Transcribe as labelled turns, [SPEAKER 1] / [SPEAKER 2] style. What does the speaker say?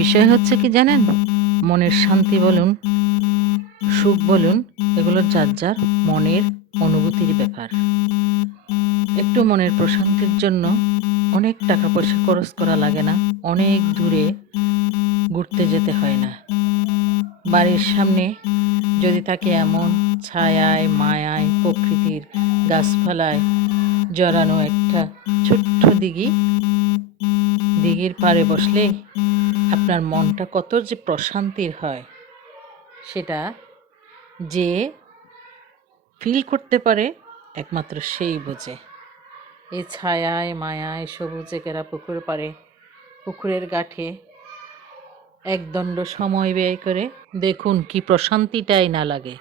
[SPEAKER 1] বিষয় হচ্ছে কি জানেন? মনের শান্তি বলুন, সুখ বলুন, এগুলো যার যার মনের অনুভূতির ব্যাপার। একটু মনের প্রশান্তির জন্য অনেক টাকা পয়সা খরচ করা লাগে না, অনেক দূরে ঘুরতে যেতে হয় না। বাড়ির সামনে যদি থাকে এমন ছায়ায়, মায়ায়, প্রকৃতির গাছপালায় জড়ানো একটা ছোট্ট দিঘি দিঘির পাড়ে বসলে আপনার মনটা কত যে প্রশান্তির হয়। সেটা যে ফিল করতে পারে একমাত্র সেই বোঝে। এ ছায়ায়, মায়ায়, সবুজে কেরা পুকুর পাড়ে, পুকুরের গাঠে একদণ্ড সময় ব্যয় করে দেখুন কি প্রশান্তিটাই না লাগে।